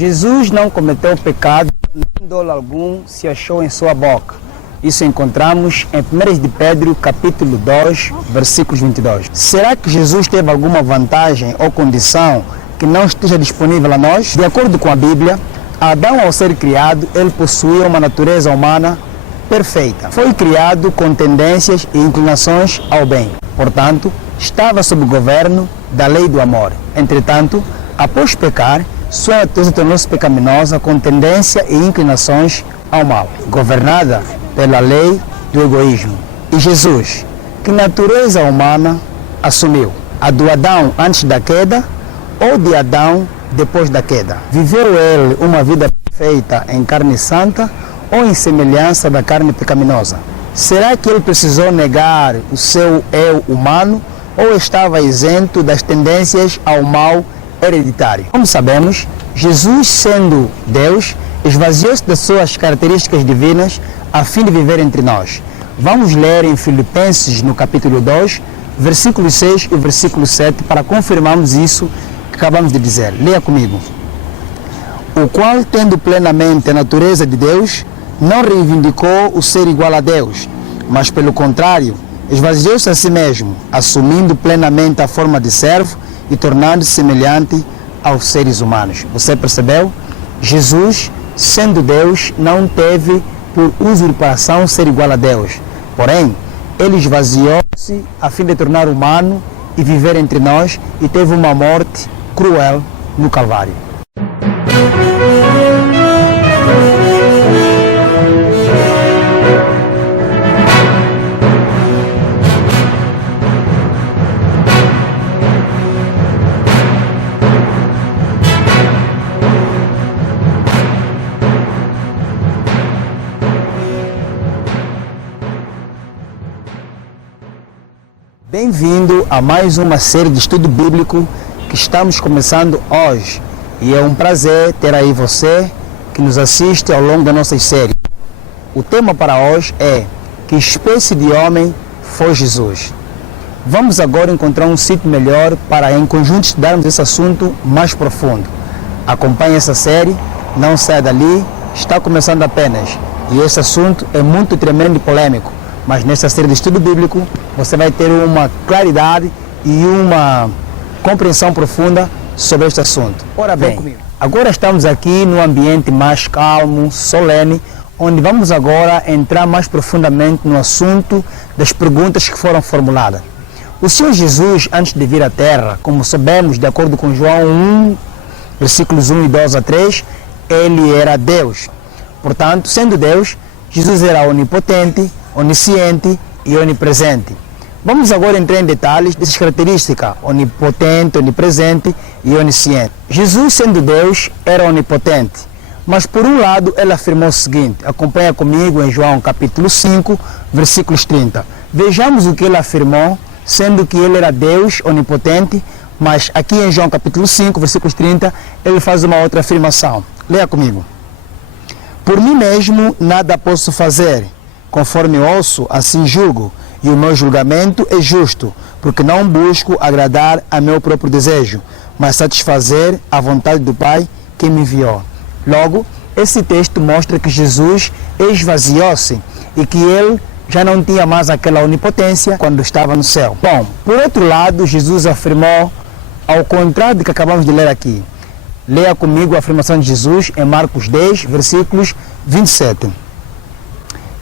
Jesus não cometeu pecado, nem dolo algum se achou em sua boca. Isso encontramos em 1 de Pedro, capítulo 2, versículos 22. Será que Jesus teve alguma vantagem ou condição que não esteja disponível a nós? De acordo com a Bíblia, Adão, ao ser criado, ele possuía uma natureza humana perfeita. Foi criado com tendências e inclinações ao bem. Portanto, estava sob o governo da lei do amor. Entretanto, após pecar, sua natureza tornou-se pecaminosa com tendência e inclinações ao mal, governada pela lei do egoísmo. E Jesus, que natureza humana assumiu? A do Adão antes da queda ou de Adão depois da queda? Viveu ele uma vida perfeita em carne santa ou em semelhança da carne pecaminosa? Será que ele precisou negar o seu eu humano ou estava isento das tendências ao mal hereditário? Como sabemos, Jesus, sendo Deus, esvaziou-se das suas características divinas a fim de viver entre nós. Vamos ler em Filipenses, no capítulo 2, versículo 6 e versículo 7, para confirmarmos isso que acabamos de dizer. Leia comigo. O qual, tendo plenamente a natureza de Deus, não reivindicou o ser igual a Deus, mas, pelo contrário, esvaziou-se a si mesmo, assumindo plenamente a forma de servo e tornando-se semelhante aos seres humanos. Você percebeu? Jesus, sendo Deus, não teve por usurpação ser igual a Deus. Porém, ele esvaziou-se a fim de tornar humano e viver entre nós e teve uma morte cruel no Calvário. Bem-vindo a mais uma série de estudo bíblico que estamos começando hoje. E é um prazer ter aí você que nos assiste ao longo da nossa série. O tema para hoje é: que espécie de homem foi Jesus? Vamos agora encontrar um sítio melhor para em conjunto estudarmos esse assunto mais profundo. Acompanhe essa série, não saia dali, está começando apenas. E esse assunto é muito tremendo e polêmico. Mas nessa série de estudo bíblico, você vai ter uma claridade e uma compreensão profunda sobre este assunto. Ora bem, agora estamos aqui num ambiente mais calmo, solene, onde vamos agora entrar mais profundamente no assunto das perguntas que foram formuladas. O Senhor Jesus, antes de vir à Terra, como sabemos, de acordo com João 1, versículos 1 e 12 a 3, ele era Deus. Portanto, sendo Deus, Jesus era onipotente, onisciente e onipresente. Vamos agora entrar em detalhes dessas características: onipotente, onipresente e onisciente. Jesus, sendo Deus, era onipotente, mas por um lado ele afirmou o seguinte: acompanha comigo em João capítulo 5, versículos 30. Vejamos o que ele afirmou, sendo que ele era Deus onipotente, mas aqui em João capítulo 5, versículos 30, ele faz uma outra afirmação. Leia comigo. Por mim mesmo nada posso fazer. Conforme ouço, assim julgo, e o meu julgamento é justo, porque não busco agradar a meu próprio desejo, mas satisfazer a vontade do Pai que me enviou. Logo, esse texto mostra que Jesus esvaziou-se e que ele já não tinha mais aquela onipotência quando estava no céu. Bom, por outro lado, Jesus afirmou, ao contrário do que acabamos de ler aqui. Leia comigo a afirmação de Jesus em Marcos 10, versículos 27.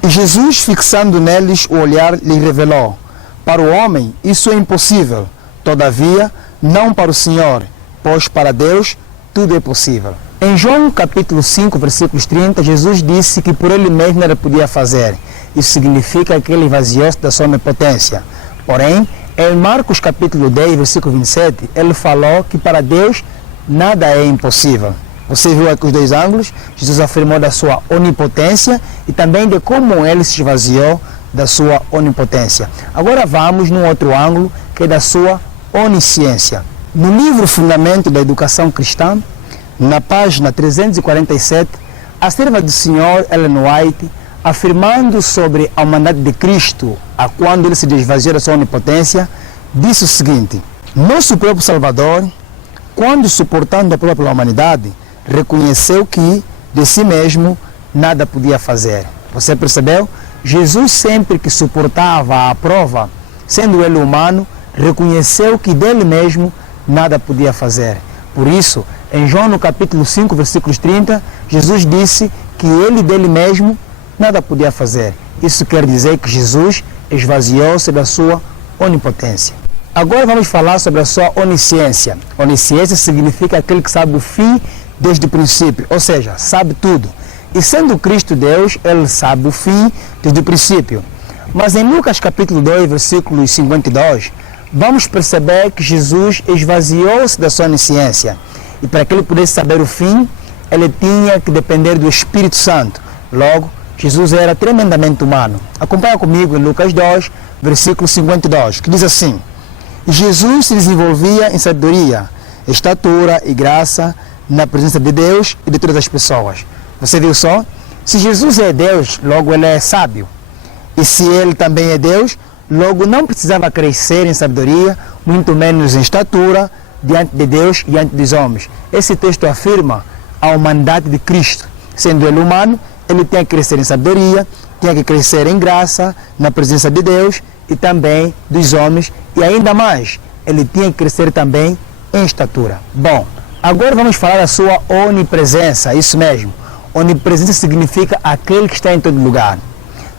E Jesus, fixando neles o olhar, lhe revelou: para o homem isso é impossível, todavia não para o Senhor, pois para Deus tudo é possível. Em João capítulo 5, versículos 30, Jesus disse que por ele mesmo ele podia fazer. Isso significa que ele esvaziou-se da sua onipotência. Porém, em Marcos capítulo 10, versículo 27, ele falou que para Deus nada é impossível. Você viu aqui os dois ângulos? Jesus afirmou da sua onipotência e também de como ele se esvaziou da sua onipotência. Agora vamos num outro ângulo, que é da sua onisciência. No livro Fundamento da Educação Cristã, na página 347, a serva do Senhor Ellen White, afirmando sobre a humanidade de Cristo, a quando ele se esvaziou da sua onipotência, disse o seguinte: nosso próprio Salvador, quando suportando a própria humanidade, reconheceu que de si mesmo nada podia fazer. Você percebeu? Jesus, sempre que suportava a prova, sendo ele humano, reconheceu que dele mesmo nada podia fazer. Por isso, em João no capítulo 5, versículos 30, Jesus disse que ele dele mesmo nada podia fazer. Isso quer dizer que Jesus esvaziou-se da sua onipotência. Agora vamos falar sobre a sua onisciência. Onisciência significa aquele que sabe o fim desde o princípio, ou seja, sabe tudo. E sendo Cristo Deus, ele sabe o fim desde o princípio. Mas em Lucas capítulo 2, versículo 52, vamos perceber que Jesus esvaziou-se da sua onisciência. E para que ele pudesse saber o fim, ele tinha que depender do Espírito Santo. Logo, Jesus era tremendamente humano. Acompanha comigo em Lucas 2, versículo 52, que diz assim: Jesus se desenvolvia em sabedoria, estatura e graça na presença de Deus e de todas as pessoas. Você viu só? Se Jesus é Deus, logo ele é sábio. E se ele também é Deus, logo não precisava crescer em sabedoria, muito menos em estatura, diante de Deus e diante dos homens. Esse texto afirma a humanidade de Cristo. Sendo ele humano, ele tinha que crescer em sabedoria, tinha que crescer em graça, na presença de Deus e também dos homens. E ainda mais, ele tinha que crescer também em estatura. Bom, agora vamos falar da sua onipresença, isso mesmo. Onipresença significa aquele que está em todo lugar.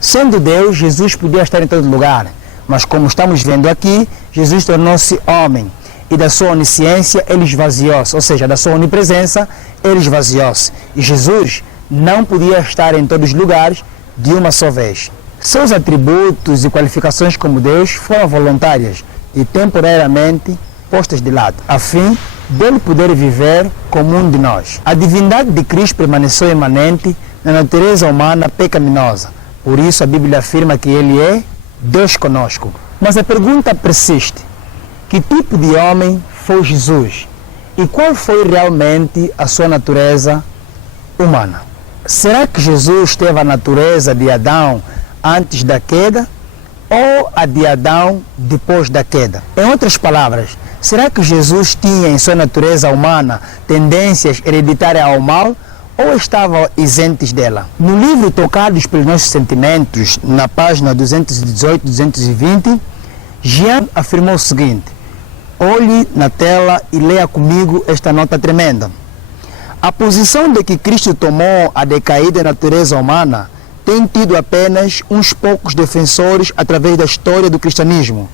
Sendo Deus, Jesus podia estar em todo lugar, mas como estamos vendo aqui, Jesus tornou-se homem e da sua onisciência ele esvaziou-se, ou seja, da sua onipresença ele esvaziou-se. E Jesus não podia estar em todos os lugares de uma só vez. Seus atributos e qualificações como Deus foram voluntárias e temporariamente postas de lado, a fim dele poder viver como um de nós. A divindade de Cristo permaneceu imanente na natureza humana pecaminosa. Por isso a Bíblia afirma que ele é Deus conosco. Mas a pergunta persiste: que tipo de homem foi Jesus? E qual foi realmente a sua natureza humana? Será que Jesus teve a natureza de Adão antes da queda ou a de Adão depois da queda? Em outras palavras, será que Jesus tinha em sua natureza humana tendências hereditárias ao mal ou estava isento dela? No livro Tocados pelos Nossos Sentimentos, na página 218 e 220, Jean afirmou o seguinte: olhe na tela e leia comigo esta nota tremenda. A posição de que Cristo tomou a decaída natureza humana tem tido apenas uns poucos defensores através da história do cristianismo,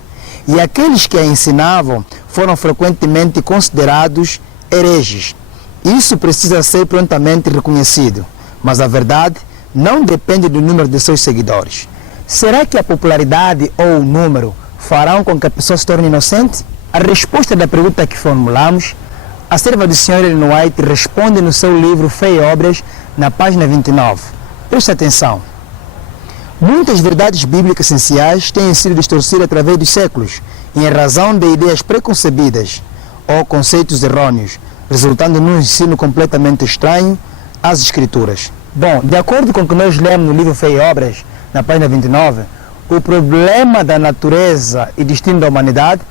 e aqueles que a ensinavam foram frequentemente considerados hereges. Isso precisa ser prontamente reconhecido, mas a verdade não depende do número de seus seguidores. Será que a popularidade ou o número farão com que a pessoa se torne inocente? A resposta da pergunta que formulamos, a serva do Sr. Ellen White responde no seu livro Fé e Obras, na página 29. Preste atenção. Muitas verdades bíblicas essenciais têm sido distorcidas através dos séculos, em razão de ideias preconcebidas ou conceitos errôneos, resultando num ensino completamente estranho às Escrituras. Bom, de acordo com o que nós lemos no livro Fé e Obras, na página 29, o problema da natureza e destino da humanidade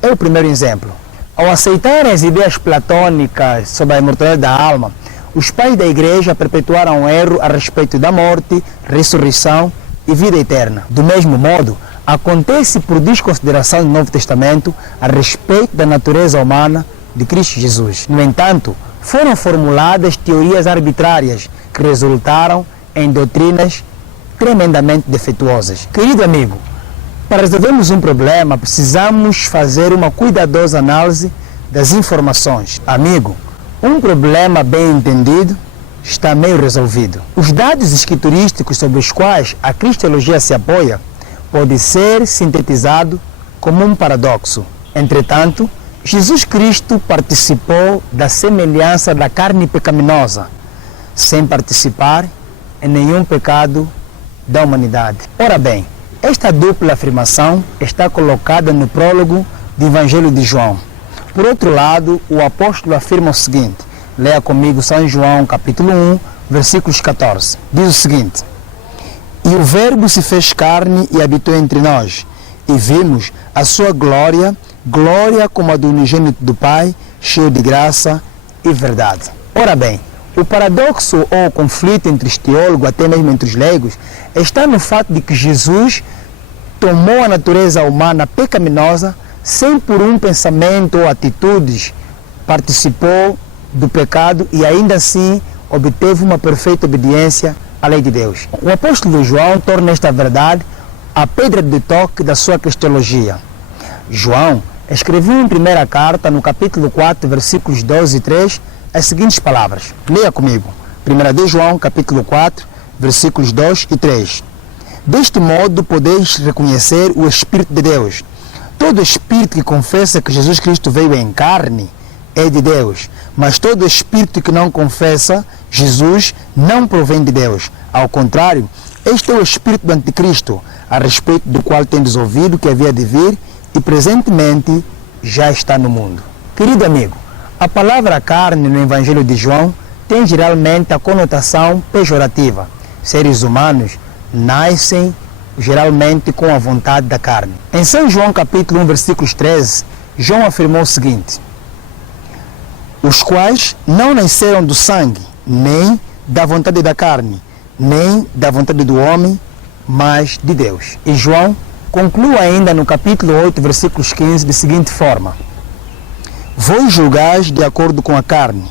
é o primeiro exemplo. Ao aceitar as ideias platônicas sobre a imortalidade da alma, os pais da igreja perpetuaram um erro a respeito da morte, ressurreição e vida eterna. Do mesmo modo, acontece por desconsideração do Novo Testamento a respeito da natureza humana de Cristo Jesus. No entanto, foram formuladas teorias arbitrárias que resultaram em doutrinas tremendamente defeituosas. Querido amigo, para resolvermos um problema, precisamos fazer uma cuidadosa análise das informações. Amigo, um problema bem entendido está meio resolvido. Os dados escriturísticos sobre os quais a cristologia se apoia pode ser sintetizado como um paradoxo. Entretanto, Jesus Cristo participou da semelhança da carne pecaminosa, sem participar em nenhum pecado da humanidade. Ora bem, esta dupla afirmação está colocada no prólogo do Evangelho de João. Por outro lado, o apóstolo afirma o seguinte, leia comigo São João capítulo 1, versículos 14. Diz o seguinte: e o Verbo se fez carne e habitou entre nós, e vimos a sua glória, glória como a do unigênito do Pai, cheio de graça e verdade. Ora bem, O paradoxo ou o conflito entre os teólogos, até mesmo entre os leigos, está no fato de que Jesus tomou a natureza humana pecaminosa sem por um pensamento ou atitudes participou do pecado e ainda assim obteve uma perfeita obediência à lei de Deus. O apóstolo João torna esta verdade a pedra de toque da sua cristologia. João escreveu em primeira carta, no capítulo 4, versículos 12 e 3, as seguintes palavras. Leia comigo. 1 de João, capítulo 4, versículos 2 e 3. Deste modo podeis reconhecer o Espírito de Deus. Todo espírito que confessa que Jesus Cristo veio em carne é de Deus, mas todo espírito que não confessa Jesus não provém de Deus. Ao contrário, este é o espírito do anticristo, a respeito do qual tendes ouvido que havia de vir e presentemente já está no mundo. Querido amigo, a palavra carne no Evangelho de João tem geralmente a conotação pejorativa. Seres humanos nascem geralmente com a vontade da carne. Em São João capítulo 1, versículos 13, João afirmou o seguinte: os quais não nasceram do sangue, nem da vontade da carne, nem da vontade do homem, mas de Deus. E João conclui ainda no capítulo 8, versículos 15, de seguinte forma: vós julgais de acordo com a carne,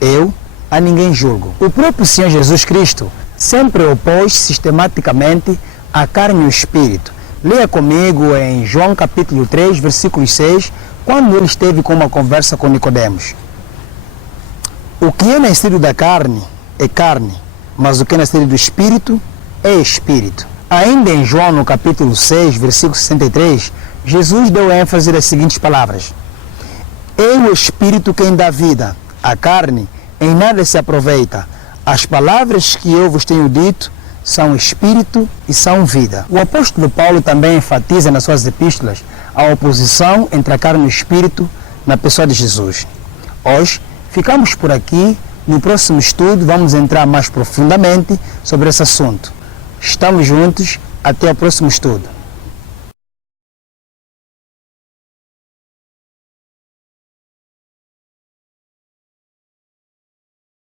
eu a ninguém julgo. O próprio Senhor Jesus Cristo sempre opôs sistematicamente a carne e o espírito. Leia comigo em João capítulo 3, versículo 6, quando ele esteve com uma conversa com Nicodemos. O que é nascido da carne é carne, mas o que é nascido do espírito é espírito. Ainda em João, no capítulo 6, versículo 63, Jesus deu ênfase às seguintes palavras: é o espírito quem dá vida, a carne em nada se aproveita. As palavras que eu vos tenho dito são espírito e são vida. O apóstolo Paulo também enfatiza nas suas epístolas a oposição entre a carne e o espírito na pessoa de Jesus. Hoje, ficamos por aqui. No próximo estudo, vamos entrar mais profundamente sobre esse assunto. Estamos juntos. Até o próximo estudo.